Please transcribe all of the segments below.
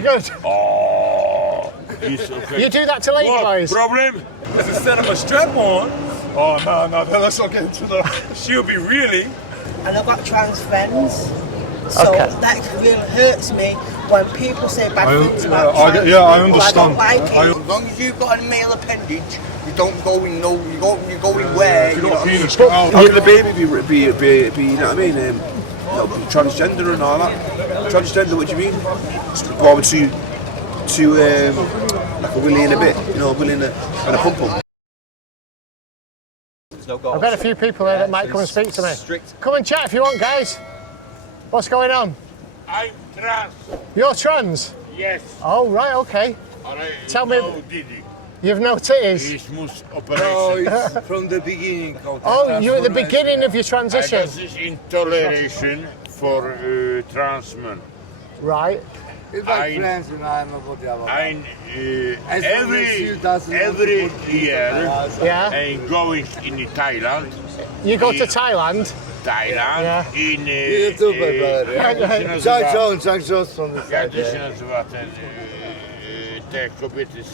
Very good. Oh, it's okay. You do that to ladyboys? What problem? Because instead of a strap on, Oh, no, let's not get into the... she'll be reeling. And I've got trans friends, so that really hurts me when people say bad things about trans people. I understand. I don't like it. As long as you've got a male appendage, you don't go in no, you go in where, you know what I mean? How can the baby be you know what I mean, transgender and all that? Transgender, what do you mean? Born to like a willy and a bit, you know, willy and a pum-pum. I've got a few people here that might come and speak to me. Come and chat if you want, guys. What's going on? I'm trans. You're trans? Yes. Oh, right, okay. Tell me. You've no titties? It's from the beginning. Oh, you're at the beginning of your transition? This is intoleration for trans men. Right. It's like friends and I'm about the other. Every year, Yeah. I'm going in Thailand. You go to Thailand? Thailand, in... YouTuber, brother. Jack Jones from the Jak side. to się nazywa ten... te kobiety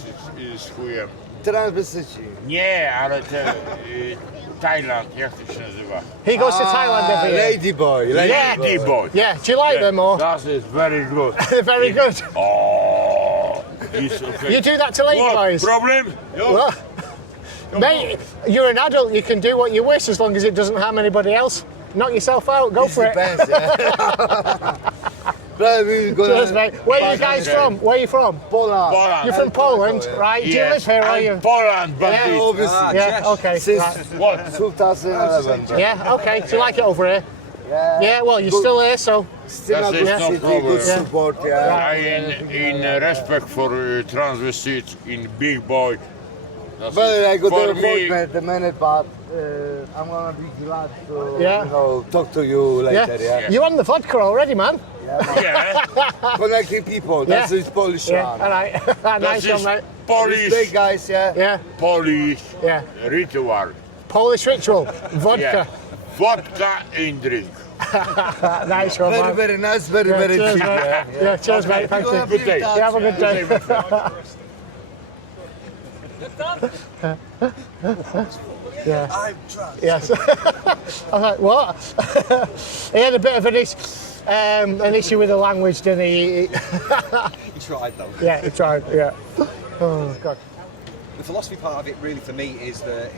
z chujem? Transvestity. Nie, ale te... Thailand, jak to się nazywa? He goes to Thailand every year. Ladyboy. Ladyboy. Yeah, do you like them or? That is very good. Very good. Oh, it's okay. You do that to ladyboys? What problem? Well, mate, you're an adult, you can do what you wish as long as it doesn't harm anybody else. Knock yourself out, go for it. Depends, yeah. Cheers, mate. Where are you guys from? Where are you from? Poland. You're from Poland, right? Do you live here, are you? Poland, but Yeah, it's... Obviously. Yeah, okay. Since Right. 2011. Yeah, okay. Do you like it over here? Yeah, well, you're still here, so... Still That a is good no city, problem. good support, yeah. I in respect for transvestites in big boy. That's Well, I got for the me. appointment a minute, but I'm gonna be glad to Yeah. you know, talk to you later, yeah. You're on the vodka already, man. Yeah, Connecting people, that's his Polish Yeah, round. all right. that Nice is one, mate. Polish, Big guys, yeah. Yeah, Polish yeah. ritual. Polish ritual, vodka. Yeah. Vodka in drink. Nice one, Very, man. very nice, very, Yeah, very cheers, cheap. mate. Yeah, Yeah, cheers, mate. Thank you. Good day. Yeah, have a good day. Yeah. I'm drunk. Yes. I was like, what? He had a bit of an issue with the language, didn't he? He tried though. Yeah, he tried, yeah. Oh, God. The philosophy part of it really for me is the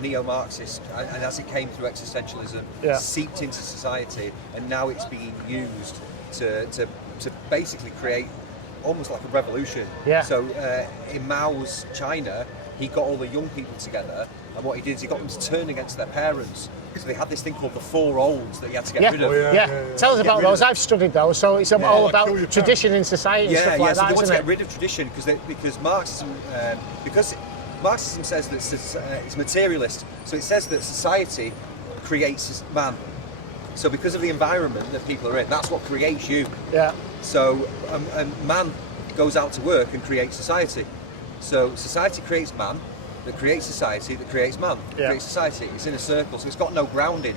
neo-Marxist, and as it came through existentialism, Yeah. seeped into society, and now it's being used to basically create almost like a revolution. Yeah. So in Mao's China, he got all the young people together, and what he did is he got them to turn against their parents. So they had this thing called the four olds that you had to get Yeah, rid of. yeah. Tell us about rid of those. I've studied those, so it's all about tradition in society and stuff like so that, they want to isn't get it? rid of tradition because Marxism says that it's materialist. So it says that society creates man. So because of the environment that people are in, that's what creates you. Yeah. So man goes out to work and creates society. So society creates man, that creates society, that creates man, that Yeah. creates society. It's in a circle, so it's got no grounding.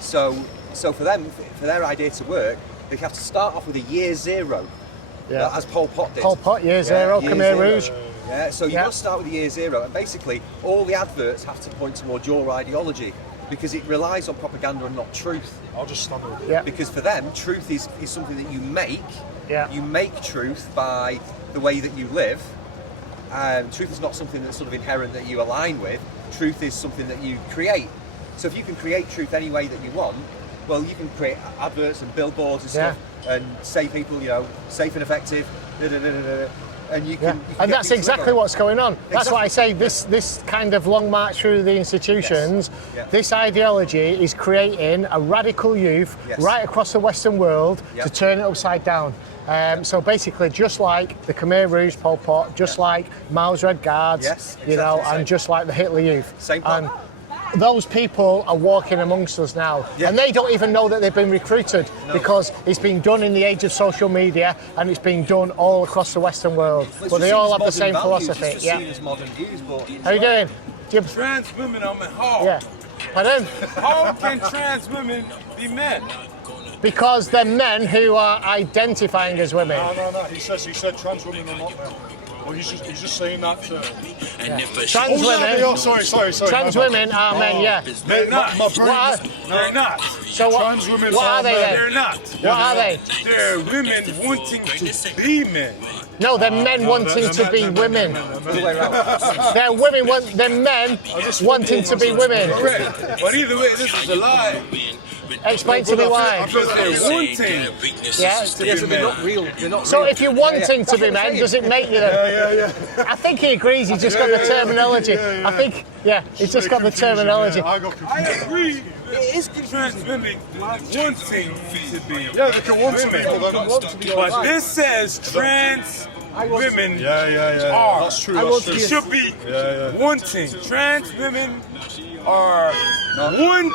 So for them, for their idea to work, they have to start off with a year zero, Yeah. as Pol Pot did. Pol Pot, year zero, year Khmer zero. Rouge. Yeah, so you Yeah. must start with the year zero, and basically all the adverts have to point towards your ideology because it relies on propaganda and not truth. I'll just stand over Yeah. Because for them, truth is something that you make. Yeah. You make truth by the way that you live. Truth is not something that's sort of inherent that you align with. Truth is something that you create. So if you can create truth any way that you want, well, you can create adverts and billboards and stuff, and say people, safe and effective, and you can. Yeah. You can And get that's people exactly going. what's going on. That's Exactly. why I say this kind of long march through the institutions, Yes. Yeah. this ideology is creating a radical youth Yes. right across the Western world Yeah. to turn it upside down. So basically, just like the Khmer Rouge, Pol Pot, just like Mao's Red Guards, Yes, you know, exactly the and same. just like the Hitler Youth. Same plan. And those people are walking amongst us now, Yeah. and they don't even know that they've been recruited because it's been done in the age of social media and it's been done all across the Western world. Well, it's But they just all seen have the as same modern values, philosophy. It's just Yeah. seen as modern views, but How you doing? Do you, Trans women are hard. yeah. Pardon? How can trans women be men? Because they're men who are identifying as women. No. He said trans women are not men. Well, he's just saying that. Trans women. Sorry. Trans women are men. Yeah. They're not. They're not. So Trans women what are they then? They're not. What are they? They're women wanting to be men. No, they're men wanting to be women. They're women. They're men wanting to be women. Correct. But either way, this is a lie. Explain to me why. Because they're wanting. Yeah. So they're not real. They're not So real. if you're wanting to be men, does it make you them? Yeah. I think he agrees. He's just got the terminology. I think, he's just got the terminology. I got confused. I agree. It is trans women wanting to be. Yeah, they can want to be, but they're not want to be. But this says trans women Yeah. are. That's true. It should be wanting. Trans women are wanting.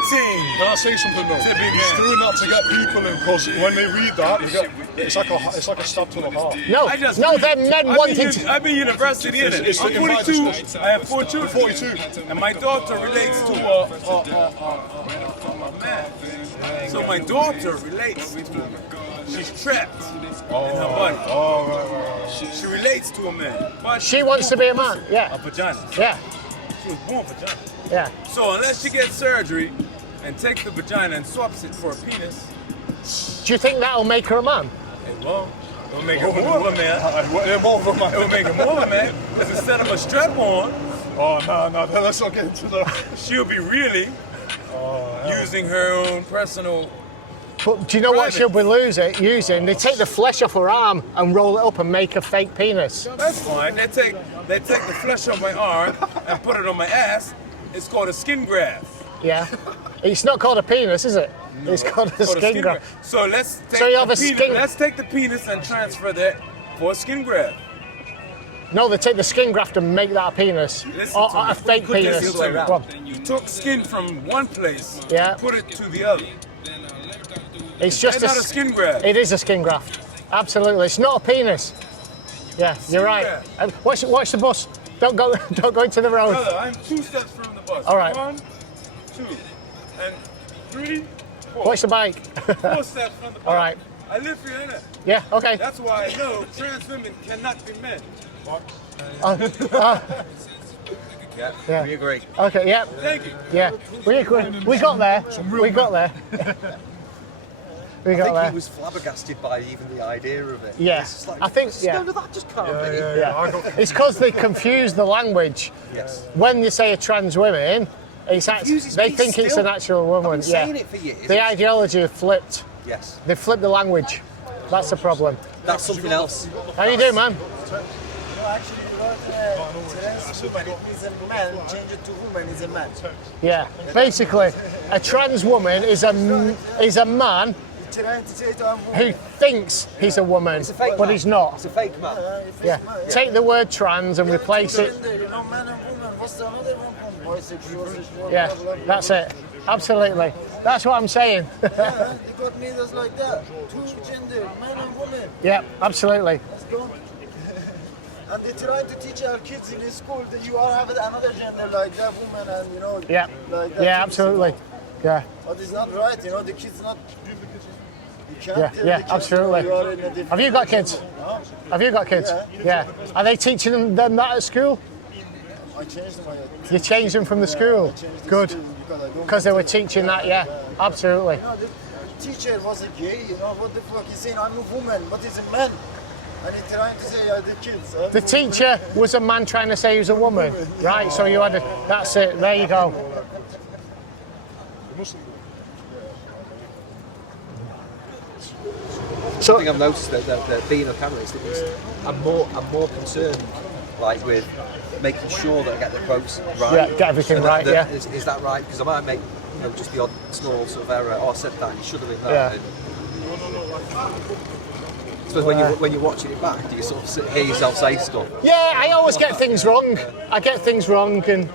Can I say something though? To be He's men. doing that to get people in, because when they read that, it's like a stab to the heart. No, they're men wanting to. I've been university in it. It's I'm the 42. I have 4 children. 42. And my daughter relates to a man. So my daughter relates to a man. She's trapped in her body. Right. She relates to a man. But She wants to be a man. a Yeah. vagina. Yeah. She was born vagina. Yeah. So unless she gets surgery and takes the vagina and swaps it for a penis, Do you think that'll make her a man? it won't. It'll make her more of a man. They're more of a man. It'll make her more of a man. Because instead of a strap on, Oh no, let's not get into that. she'll be really using her own personal. But do you know what Private. she'll be using? They take the flesh off her arm and roll it up and make a fake penis. That's fine. They take the flesh off my arm and put it on my ass. It's called a skin graft. Yeah. It's not called a penis, is it? It's called a It's called a skin graft. So let's take So you have the a penis. skin- Let's take the penis and transfer that for a skin graft. No, they take the skin graft and make that a penis. Listen Or to me. a fake Put this penis. the other way Go on. You took skin from one place, Yeah. put it to the other. It's just That's not a skin graft. It is a skin graft. Absolutely. It's not a penis. Yeah, you're right. graft. Watch the bus. Don't go into the road. Brother, I'm 2 steps from the bus. All right. 1, 2, and 3, 4. Watch the bike. 4 steps from the bus. All right. I live here, innit? Yeah, okay. That's why I know trans women cannot be men. Yeah, we agree. Okay, yeah. Thank you. Yeah. We got there. We got there. We I got think there. he was flabbergasted by even the idea of it. Yeah. It's just like, I think, yeah. No, that just can't be. Yeah. It's because they confuse the language. Yes. When you say a trans woman, it's confuses they me think it's still. an actual woman. I've been saying it for years. The ideology have flipped. Yes. They flipped the language. That's the problem. That's something else. How you doing, man? Actually, trans woman, it means a man, change it to woman is a man. Yeah. Basically, a trans woman is a man Trying to say to a who woman, thinks he's a woman, It's a fake but man. he's not. It's a fake man. Yeah. Take the word trans and replace it. You know, man and woman, what's the other one from bisexual? Yeah, that's it. Absolutely. That's what I'm saying. Yeah, they got leaders like that. 2 gender, man and woman. Yeah, absolutely. Let's go. And they try to teach our kids in the school that you all have another gender like that woman and you know. Yeah. Like that. Yeah, absolutely. Yeah. But it's not right, you know. The kids not. You can't Yeah, tell yeah, the kids absolutely. You are in a different Have you got kids? No, Have you got kids? Yeah. Are they teaching them that at school? I changed them. You changed them from the school? Good. Because they were teaching that, yeah. Absolutely. You know, the teacher was a gay, you know, what the fuck? He's saying, I'm a woman, but he's a man. And he's trying to say, the kids. The teacher was a man trying to say he was a woman. Right, so you had that's it. There you go. One thing I've noticed that being a panelist is I'm more concerned like with making sure that I get the quotes right. Yeah, get everything And right, yeah. Is that right? Because I might make just the odd small sort of error. Oh, I said that. You should have been that. Yeah. So when you're watching it back, do you sort of hear yourself say stuff? Yeah, I always get things wrong. I get things wrong, and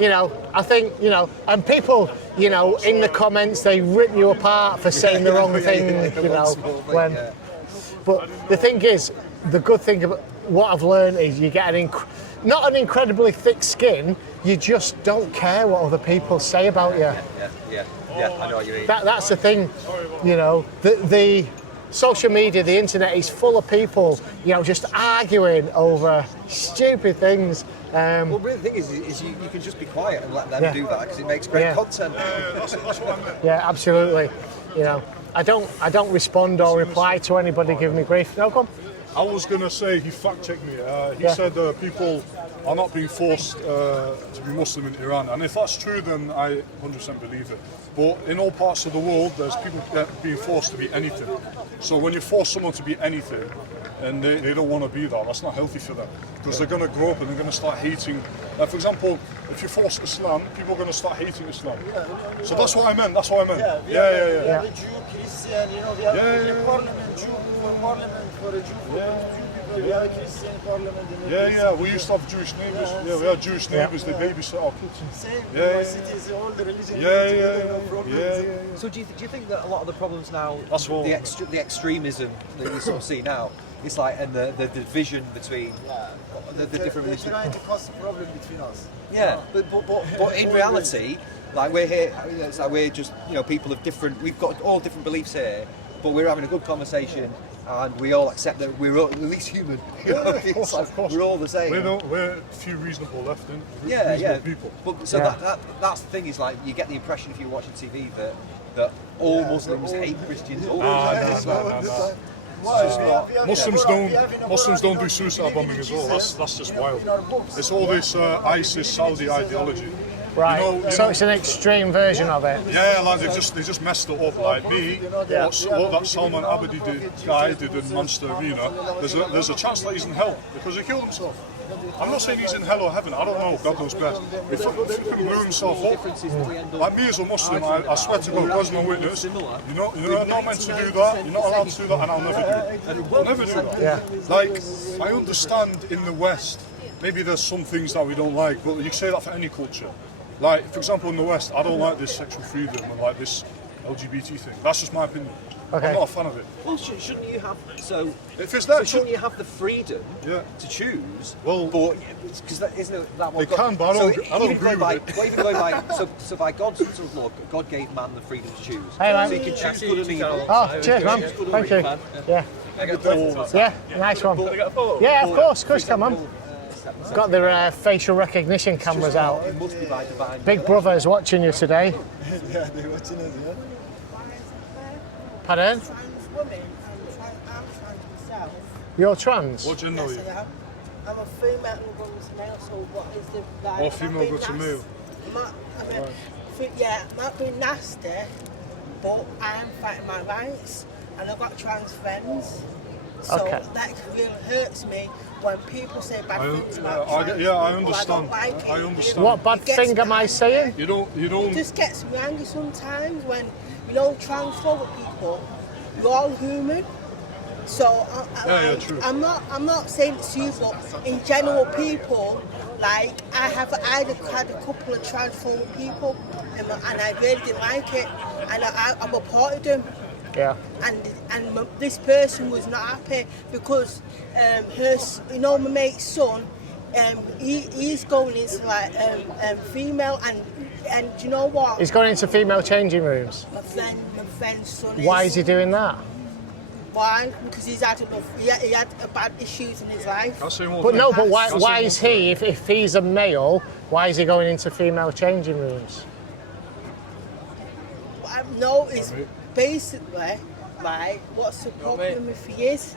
I think and people, in the comments they rip you apart for saying the wrong thing, But the thing is, the good thing about what I've learned is you get not an incredibly thick skin. You just don't care what other people say about you. Yeah, I know what you mean. That's the thing, you know. The social media, the internet is full of people, you know, just arguing over stupid things. Well, really, the thing is you can just be quiet and let them do that because it makes great content. That's what I meant. Yeah, absolutely. You know, I don't respond or reply to anybody giving me grief. No, come. I was going to say, he fact-checked me. He said people are not being forced to be Muslim in Iran. And if that's true, then I 100% believe it. But in all parts of the world, there's people being forced to be anything. So when you force someone to be anything, and they don't want to be that, that's not healthy for them. Because they're going to grow up and they're going to start hating. For example, if you force Islam, people are going to start hating Islam. So that's what I meant, Yeah. The Jew, Christian, you know, we have a parliament, Jew for parliament, for a Jew for people, we have a Christian parliament. Yeah, we used to have Jewish neighbours. Yeah, we had Jewish neighbours, they babysit our kids. Same, cities, all the religion. Yeah. So do you think that a lot of the problems now, That's what- the extremism that we sort of see now, it's like, and the division between the different They're religions? trying to cause a problem between us. Yeah, but in reality, like we're here, it's like we're just, you know, people of different, we've got all different beliefs here, but we're having a good conversation and we all accept that we're all, at least human. You know? It's like, we're all the same. We're a few reasonable left, Yeah. people. But so that's the thing is, like, you get the impression if you're watching TV that all Muslims hate Christians. All No. Muslims don't do suicide bombing as well. That's just wild. It's all this ISIS Saudi ideology. Right. You know, So it's an extreme version of it. Yeah, like they just messed it up. Like me, what that Salman Abedi guy did in Manchester Arena. There's a chance that he's in hell because he killed himself. I'm not saying he's in hell or heaven. I don't know. God knows best. If he can blow himself up, like me as a Muslim, I swear to God, God's my witness. You're not meant to do that. You're not allowed to do that, and I'll never do it. I'll never do that. Yeah. Like, I understand in the West, maybe there's some things that we don't like, but you can say that for any culture. Like, for example, in the West, I don't like this sexual freedom and like this LGBT thing. That's just my opinion. Okay. I'm not a fan of it. Well, shouldn't you have If it's there, shouldn't you have the freedom to choose? Well, because that isn't that what they can, but I don't agree with it. Well, even going by so by God's sort of law, God gave man the freedom to choose. Hey, man. So he can choose good and evil. Oh, cheers, man. Thank you. Yeah. Yeah, nice one. Yeah, of course, come on. Got their facial recognition cameras out. It must be by divine. Big Brother is watching you today. Yeah, they're watching us, yeah. Pardon? Trans woman, I'm trans myself. You're trans? What gender are you? Yes, I am. I'm a female who goes to male, so what is the like? Or female go to male? I'm not being nasty, but I am fighting my rights, and I've got trans friends. So that really hurts me when people say bad things about trans. I people. understand. I don't like it. I understand. What bad thing am I saying? You don't. It just gets me angry sometimes when, you know, transphobic people, you're all human. So true. I'm not saying it's you, but in general, people, like I had a couple of transphobic people, and I really didn't like it, and I reported them. Yeah. And this person was not happy because my mate's son, he's going into like female and do you know what? He's going into female changing rooms. My friend's son. Why is he doing that? Why? Because he had bad issues in his life. But why is he? If he's a male, why is he going into female changing rooms? No, it's basically like, what's the problem if he is?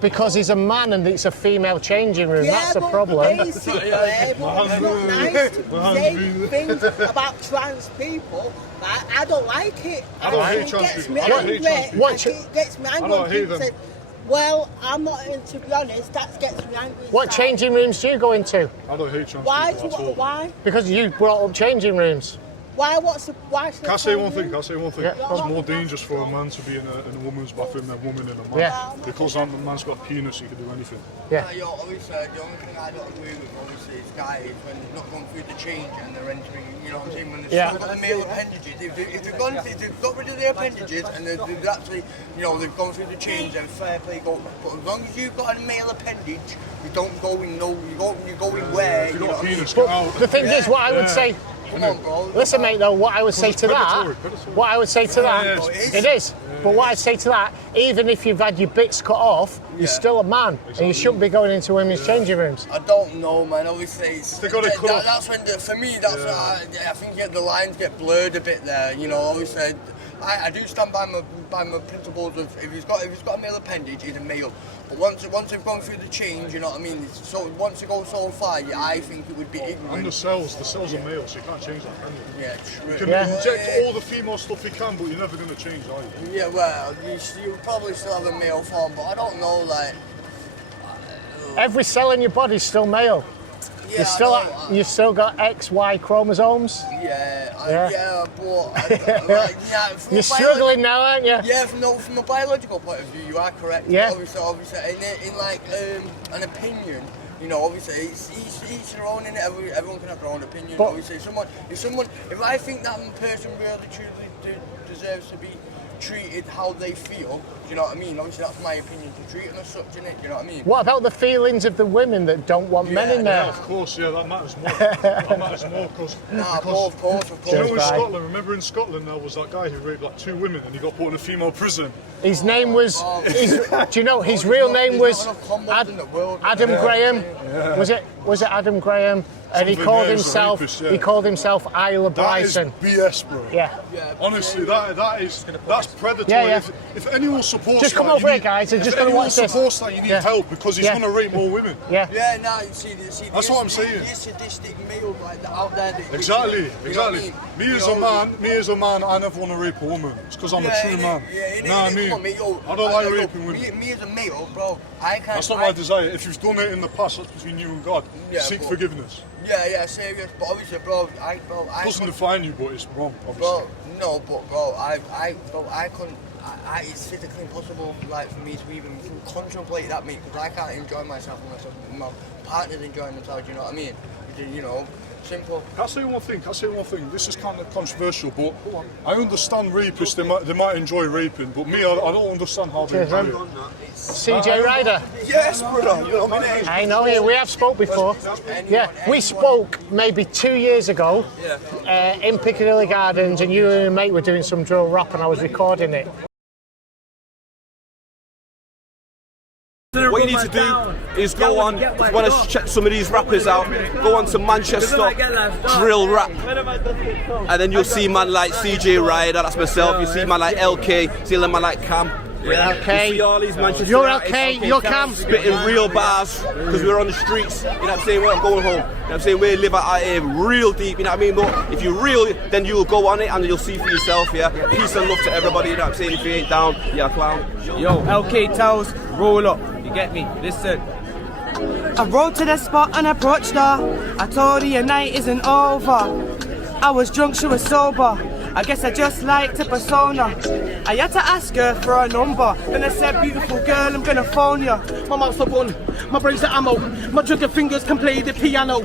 Because he's a man and it's a female changing room. Yeah, that's the but problem. Basically, it's not nice to say things about trans people. I don't like it. I don't hate trans people. I don't hate trans people. It gets me angry when people say, well, I'm not, to be honest, that gets me angry. What changing rooms do you go into? I don't hate trans people at all. Why? Because you brought up changing rooms. Why? Why should Can I say one thing? Can I say one thing? Yeah. It's more dangerous for a man to be in a woman's bathroom than a woman in a man. Yeah. Because a man's got a penis, he can do anything. Yeah. Yo, obviously, the only thing I don't agree with, obviously, is guys when they're not going through the change and they're entering, you know what I'm saying, when they've still got the male appendages. If they've got rid of the appendages and they've actually, you know, they've gone through the change, then fair play go. But as long as you've got a male appendage, you don't go in you go in where, If you you've know got a what I mean? penis, get out. The thing is, what I would say. Come on, bro. Listen, mate. Though, what I would say to that, predatory. what I would say to that, it is. But what I'd say to that, even if you've had your bits cut off, you're still a man, and you shouldn't be going into women's changing rooms. I don't know, man. Obviously, it's, They got it cut off. that's when, for me, that's when I think the lines get blurred a bit there. You know, obviously, I do stand by my principles of if he's got a male appendage, he's a male. But once they've gone through the change, you know what I mean. So once they go so far, I think it would be ignorant. And the cells are male, so you can't change that, can you? Yeah, true. You can inject all the female stuff you can, but you're never going to change, are you? Yeah, well, you probably still have a male form, but I don't know, like. Every cell in your body's still male. Yeah, You've still got XY chromosomes. But You're struggling now, aren't you? Yeah, from a biological point of view, you are correct. Yeah. Obviously, in like an opinion, you know, obviously, it's each their own, and everyone can have their own opinion. But obviously, if I think that person really truly deserves to be treated how they feel, do you know what I mean? Obviously, that's my opinion to treat them as such, innit? Do you know what I mean? What about the feelings of the women that don't want men in there? Yeah, of course, that matters more. That matters more because of course. you know, in Scotland, remember in Scotland there was that guy who raped like 2 women and he got put in a female prison. His name was. Do you know his real name was Adam Graham? Yeah. Was it Adam Graham? And he called himself. He called himself Isla Bryson. That is BS, bro. Yeah. Honestly, that's predatory. Yeah. If anyone supports just come that, over here, guys, and just gonna watch this. If anyone supports that, you need help because he's gonna rape more women. Yeah. Yeah, no, you see, that's what I'm saying. There's sadistic males like that out there. Exactly. Me as a man, I never want to rape a woman. It's because I'm a true man. You know what I mean? I don't like raping women. Me as a male, bro, I can't. That's not my desire. If you've done it in the past, that's between you and God. Seek forgiveness. Yeah, serious. But obviously, bro, I doesn't define you, but it's wrong. Obviously. I couldn't. It's physically impossible, like, for me to even contemplate that, mate, because I can't enjoy myself unless my partner's enjoying themselves. You know what I mean? You know. Simple. Can I say one thing? This is kind of controversial, but I understand rapists, they might enjoy raping, but me, I don't understand how they enjoy it. CJ Ryder. Yes, brother, you know my name. I know you, we have spoke before. Yeah, we spoke maybe 2 years ago in Piccadilly Gardens, and you and your mate were doing some drill rap and I was recording it. What you need to do is go on, if you want to check some of these rappers out, go on to Manchester, drill rap, and then you'll see man like CJ Ryder, that's myself, you see man like LK, see man like Cam. Yeah, okay. You see all these Manchester You're LK, you're Cam. Spitting real bars, because we're on the streets, you know what I'm saying, we're not going home. You know what I'm saying, we live out here real deep, you know what I mean, but if you're real, then you'll go on it and you'll see for yourself, yeah. Peace and love to everybody, you know what I'm saying, if you ain't down, you're a clown. Yo, LK tells, roll up, you get me, listen. I rode to the spot and approached her. I told her your night isn't over. I was drunk, she was sober. I guess I just liked her persona. I had to ask her for a number. Then I said, beautiful girl, I'm gonna phone you. My mouth's a gun, my brain's the ammo. My drunken fingers can play the piano.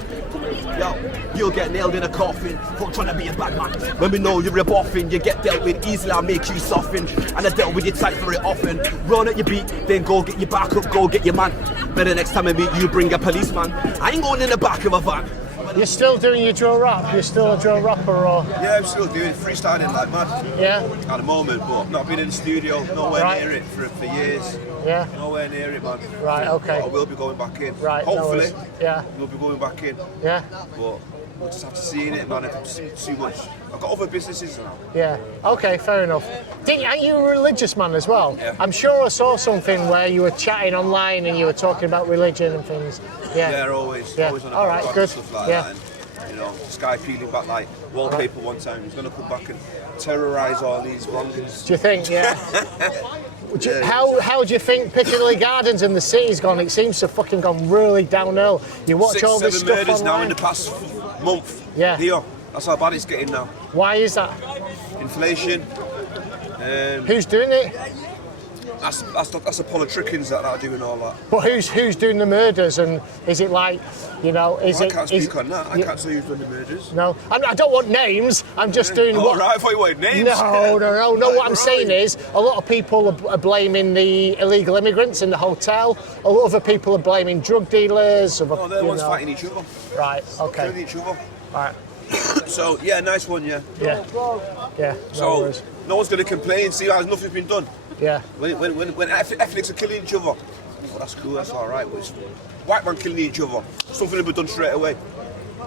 Yo, you'll get nailed in a coffin for trying to be a bad man. When we know you're a boffin, you get dealt with easily, I'll make you soften. And I dealt with you tight for it often. Run at your beat, then go get your back up, go get your man. Better next time I meet you, bring a policeman. I ain't going in the back of a van. You're still doing your drill rap? You're still a drill rapper, or? Yeah, I'm still doing freestyling like mad. Yeah. At the moment, but not been in the studio, nowhere near it for years. Yeah. Nowhere near it, man. Right, okay. But I will be going back in. Right, hopefully. Yeah. We'll be going back in. Yeah. But we'll just have to see in it, man. It's too much. I've got other businesses now. Yeah. Okay, fair enough. Aren't you a religious man as well? Yeah. I'm sure I saw something where you were chatting online and you were talking about religion and things. Yeah. Yeah, always. Yeah. Always on All right, good. Stuff like yeah. that. And, you know, this guy peeling back like wallpaper one time. He's going to come back and terrorise all these belongings. Do you think? Yeah. How do you think Piccadilly Gardens and the city's gone? It seems to fucking gone really downhill. You watch all this stuff 6-7 murders online. now in the past month. Yeah. Here. That's how bad it's getting now. Why is that? Inflation. Who's doing it? That's the politricians that are doing all that. But who's doing the murders? And is it like, you know, I can't speak on that. I can't say who's doing the murders. No, I don't want names. I'm just doing what. Right, I thought you wanted names. No. What I'm saying is, a lot of people are blaming the illegal immigrants in the hotel. A lot of other people are blaming drug dealers. No, they're the ones fighting each other. Right. Okay. Killing each other. Right. So yeah, nice one, yeah. Yeah. No so worries. no one's going to complain. See, how nothing's been done. Yeah. When ethnics are killing each other, well, that's cool. That's all right. But it's white man killing each other. Something will be done straight away.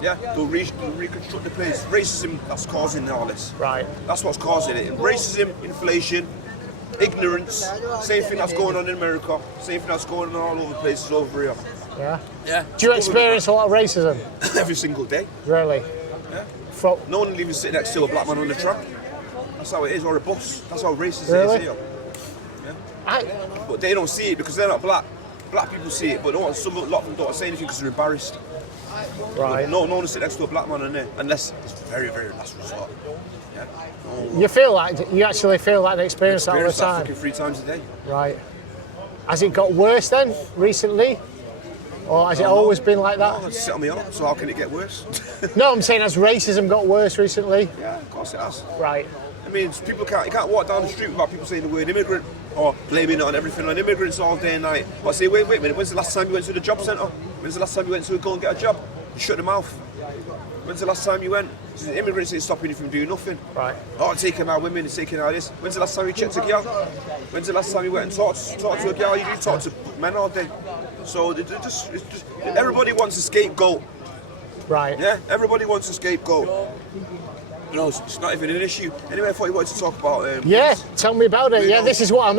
Yeah. They'll reconstruct the place. Racism that's causing all this. Right. That's what's causing it. And racism, inflation, ignorance. Same thing that's going on in America. Same thing that's going on all over places over here. Yeah. Yeah. Do you experience a lot of racism? Every single day. Really? Yeah. From no one will even sit next to a black man on the track. That's how it is, or a bus. That's how racist really? it is here. Yeah. But they don't see it because they're not black. Black people see it, but a lot of them don't say anything because they're embarrassed. Right. No one will sit next to a black man on there unless it's very, very last resort. Yeah. You actually feel like they experience that all the time? That 3 times a day. Right. Has it got worse then recently? Or has it always been like that? No, sit on me on, so how can it get worse? No, I'm saying, has racism got worse recently? Yeah, of course it has. Right. I mean, you can't walk down the street without people saying the word immigrant or blaming it on everything on immigrants all day and night. But I say, wait a minute, when's the last time you went to the job centre? When's the last time you went to go and get a job? You shut your mouth. When's the last time you went? The immigrants ain't stopping you from doing nothing. Right. Oh, taking our women, it's taking our this. When's the last time you checked a girl? When's the last time you went and talked to a girl? You do talk to men all day. So it's just everybody wants a scapegoat. Right. Yeah, everybody wants a scapegoat. You know, it's not even an issue. Anyway, I thought you wanted to talk about. Yeah, tell me about it. Yeah, this is what I'm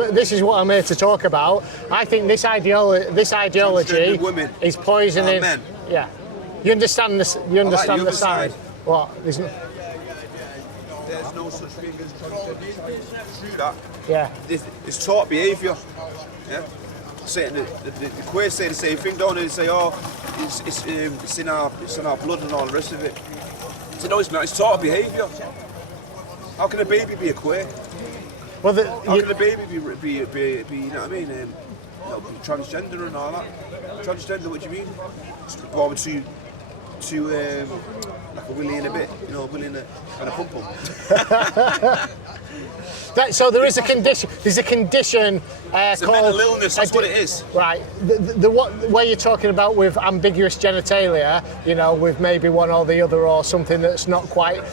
here to talk about. I think this ideology women is poisoning. Men. Yeah. You understand this? You understand the the side? What? There's no such thing as transgender. True that. Yeah. It's taught behaviour. Yeah. Saying the queers say the same thing, don't they? They say, oh, it's in our blood and all the rest of it. So no, it's not. It's taught behaviour. How can a baby be a queer? Well, how can a baby be you know what I mean? Transgender and all that. Transgender, what do you mean? Born to like a willy and a bit, you know, a willy and a pum-pum. So there is a condition. There's a condition it's called a mental illness. That's what it is. Right. The where you're talking about with ambiguous genitalia, you know, with maybe one or the other or something that's not quite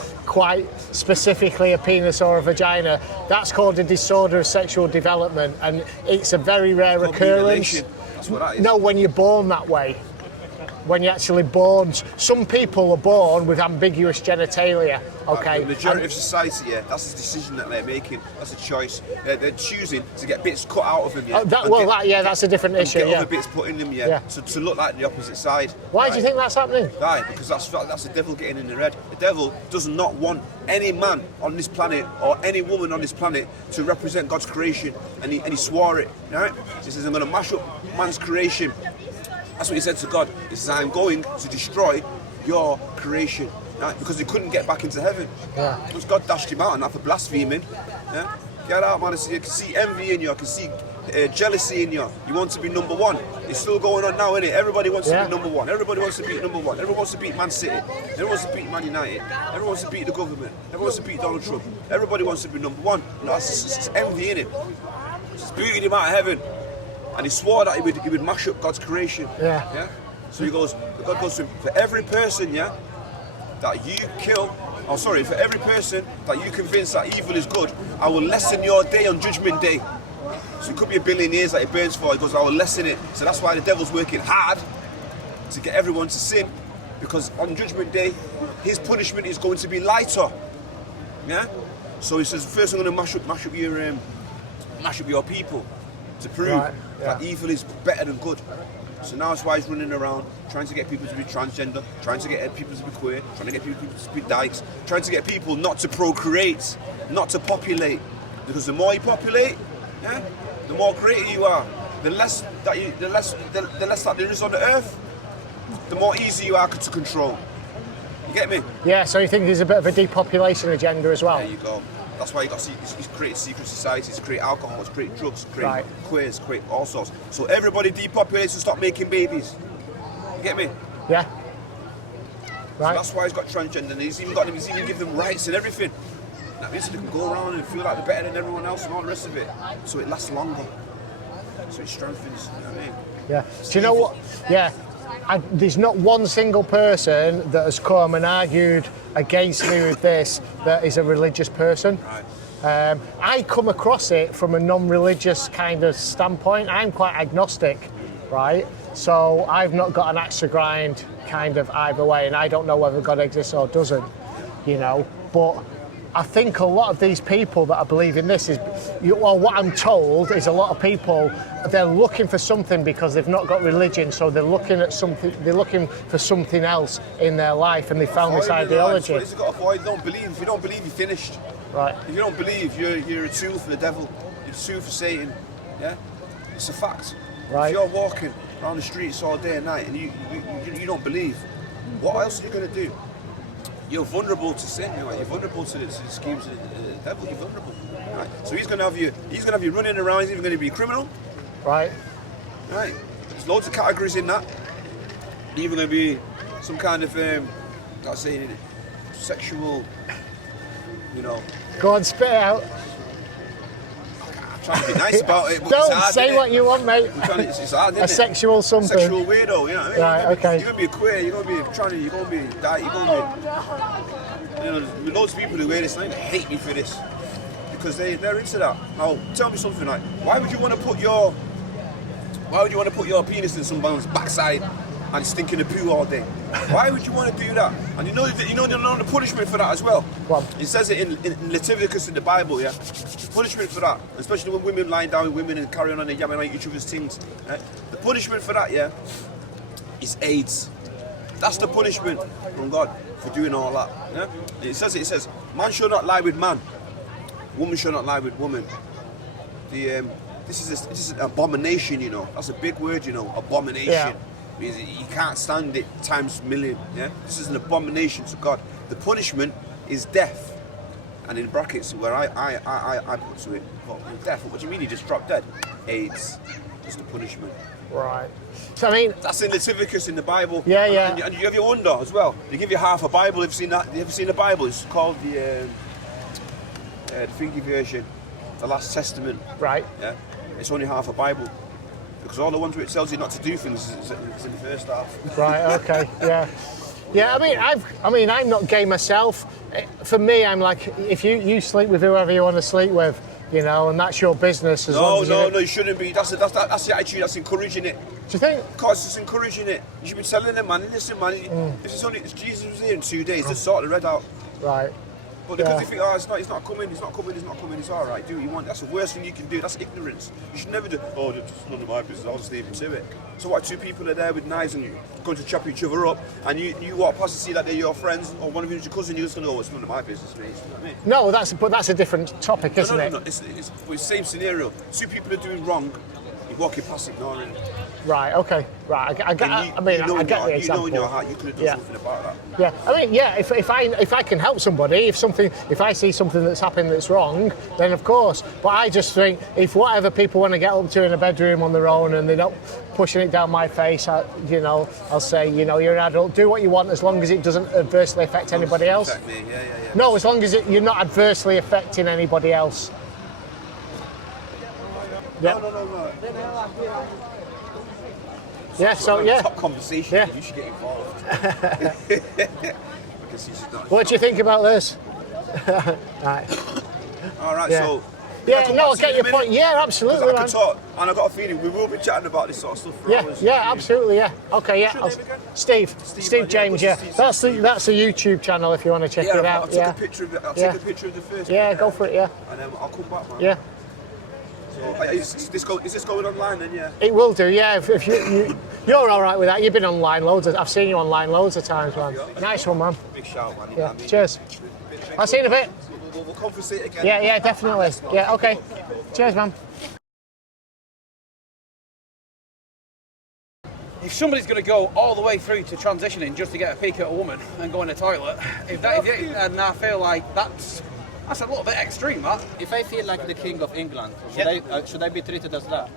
specifically a penis or a vagina. That's called a disorder of sexual development, and it's a very rare occurrence. That's what that is. No, when you're born that way. When you're actually born, some people are born with ambiguous genitalia. Okay. The majority of society, yeah, that's a decision that they're making. That's a choice. They're choosing to get bits cut out of them. Yeah. That's a different issue. Get yeah. other bits put in them. Yeah. So to look like the opposite side. Why do you think that's happening? Right, because that's the devil getting in the red. The devil does not want any man on this planet or any woman on this planet to represent God's creation, and he swore it. Right? He says, "I'm going to mash up man's creation." That's what he said to God. He says, I'm going to destroy your creation. Right? Because he couldn't get back into heaven. Yeah. Because God dashed him out and after blaspheming. Yeah? Get out, man. I can see envy in you. I can see jealousy in you. You want to be number one. It's still going on now, isn't it? Everybody wants to be number one. Everybody wants to beat number one. Everyone wants to beat Man City. Everyone wants to beat Man United. Everyone wants to beat the government. Everyone wants to beat Donald Trump. Everybody wants to be number one. No, it's envy in it. It's booting him out of heaven. And he swore that he would mash up God's creation. Yeah. So God goes to him, for every person, that you kill, for every person that you convince that evil is good, I will lessen your day on Judgment Day. So it could be 1 billion years that it burns for. He goes, I will lessen it. So that's why the devil's working hard to get everyone to sin, because on Judgment Day, his punishment is going to be lighter. Yeah. So he says, first I'm going to mash up your people. To prove that evil is better than good. So now that's why he's running around trying to get people to be transgender, trying to get people to be queer, trying to get people to be dykes, trying to get people not to procreate, not to populate. Because the more you populate, the more greater you are. The less that there is on the earth, the more easy you are to control. You get me? Yeah, so you think there's a bit of a depopulation agenda as well? There you go. That's why he's created secret societies, create alcohol, create drugs, create queers, create all sorts. So everybody depopulates and stop making babies. You get me? Yeah. Right. So that's why he's got transgender, and he's even give them rights and everything. That means they can go around and feel like they're better than everyone else and all the rest of it. So it lasts longer. So it strengthens, you know what I mean? Yeah. Do you know what? Yeah. There's not one single person that has come and argued against me with this that is a religious person. Right. I come across it from a non-religious kind of standpoint. I'm quite agnostic, right? So I've not got an axe to grind kind of either way, and I don't know whether God exists or doesn't, you know. But I think a lot of these people that I believe in this is, well, what I'm told is a lot of people, they're looking for something because they've not got religion, so they're looking at something, they're looking for something else in their life, and they found this ideology. If you don't believe, you're finished. Right. If you don't believe, you're a tool for the devil. You're a tool for Satan. Yeah, it's a fact. Right. If you're walking around the streets all day and night and you don't believe, what else are you going to do? You're vulnerable to sin. You're vulnerable to the schemes of the devil. You're vulnerable. Right. So he's going to have you running around. He's even going to be a criminal. Right. Right. There's loads of categories in that. You're even going to be some kind of, let's say, sexual, you know. Go on, spit it out. I'm trying to be nice about it, but don't it's hard, say what you want, mate. It's hard, isn't a sexual something. Sexual weirdo, you know what I mean? Right, okay. You're gonna be a queer. You're gonna be you're gonna be that. You're gonna be. You know, there's loads of people who wear this thing that hate me for this because they're into that. Now, tell me something like, why would you want to put your penis in someone's backside and stinking the poo all day? Why would you want to do that? And you know the punishment for that as well. What? It says it in Leviticus in the Bible, yeah. Punishment for that, especially when women lying down with women and carrying on and yamming on each other's things. The punishment for that, yeah, is AIDS. That's the punishment from God for doing all that. Yeah? It says, man shall not lie with man, woman shall not lie with woman. This is an abomination, you know. That's a big word, you know. Abomination. Yeah. You can't stand it times million. Yeah, this is an abomination to God. The punishment is death, and in brackets where I put to it, death. What do you mean? You just dropped dead? AIDS is the punishment. Right. So I mean, that's in Leviticus in the Bible. Yeah, yeah. And you have your under as well. They give you half a Bible. Have you seen that? Have you ever seen the Bible? It's called the Thingy version, the Last Testament. Right. Yeah. It's only half a Bible. Because all the ones where it tells you not to do things is in the first half. Right. Okay. Yeah. Yeah. I mean, I'm not gay myself. For me, I'm like, if you sleep with whoever you want to sleep with, you know, and that's your business. No, you shouldn't be. That's the attitude. That's encouraging it. Do you think? Of course, it's encouraging it. You should be telling them, man. Listen, man. If Jesus was here in 2 days, just sort the red out. Right. But because they think, oh, he's not coming, it's all right, do what you want. That's the worst thing you can do. That's ignorance. You should never do, oh, it's none of my business, I'll just leave it to it. So what, two people are there with knives and you're going to chop each other up, and you walk past and see that they're your friends, or one of them's your cousin, you're just going to go, oh, it's none of my business, mate. You know what I mean? No, that's a different topic, isn't it? No, it's the same scenario. Two people are doing wrong, you're walking past ignoring it. Right, okay, right. I get the example. You know in your heart you could have done something about that. Yeah, I mean, yeah. If I can help somebody, if I see something that's happened that's wrong, then of course. But I just think if whatever people want to get up to in a bedroom on their own and they're not pushing it down my face, I'll say, you're an adult. Do what you want as long as it doesn't adversely affect anybody else. Affect me. Yeah. No, as long as you're not adversely affecting anybody else. No. Yeah, top conversation. Yeah. You should get involved. What do you think about this? Right. All right, yeah. so. Yeah, I get your point. Yeah, absolutely. I can talk, and I've got a feeling we will be chatting about this sort of stuff for hours. Yeah, absolutely. Yeah. Okay. Yeah. Steve James. Yeah. That's the YouTube channel if you want to check it out. I'll take a picture of it. I'll take a picture of the first. Yeah, go for it. Yeah. And then I'll come back, man. Yeah. So, is this going online then? Yeah. It will do. Yeah. If you're all right with that, you've been online loads. I've seen you online loads of times, man. Nice one, man. Big shout, man. Yeah. Cheers. I'll see you in a bit. We'll conversate again. Yeah, definitely. Yeah. Okay. Cheers, man. if somebody's going to go all the way through to transitioning just to get a peek at a woman and go in the toilet, and I feel like that's a little bit extreme, that. If I feel like the king of England, should I be treated as that?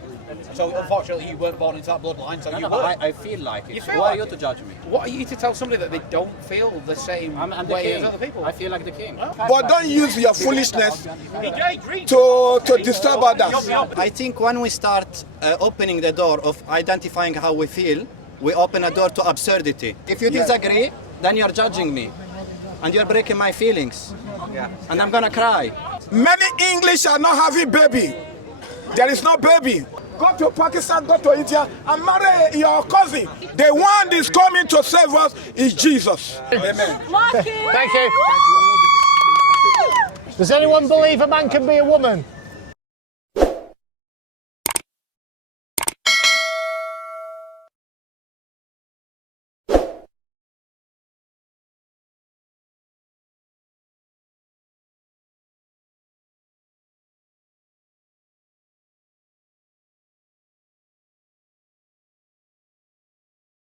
So unfortunately you weren't born into that bloodline, so you weren't. I feel like it. Who are you to judge me? What are you to tell somebody that they don't feel the same way as other people? I feel like the king. But don't use your foolishness to disturb others. I think when we start opening the door of identifying how we feel, we open a door to absurdity. If you disagree, then you're judging me. And you're breaking my feelings. Yeah. And I'm gonna cry. Many English are not having baby. There is no baby. Go to Pakistan, go to India, and marry your cousin. The one that is coming to save us is Jesus. Amen. Thank you. Does anyone believe a man can be a woman?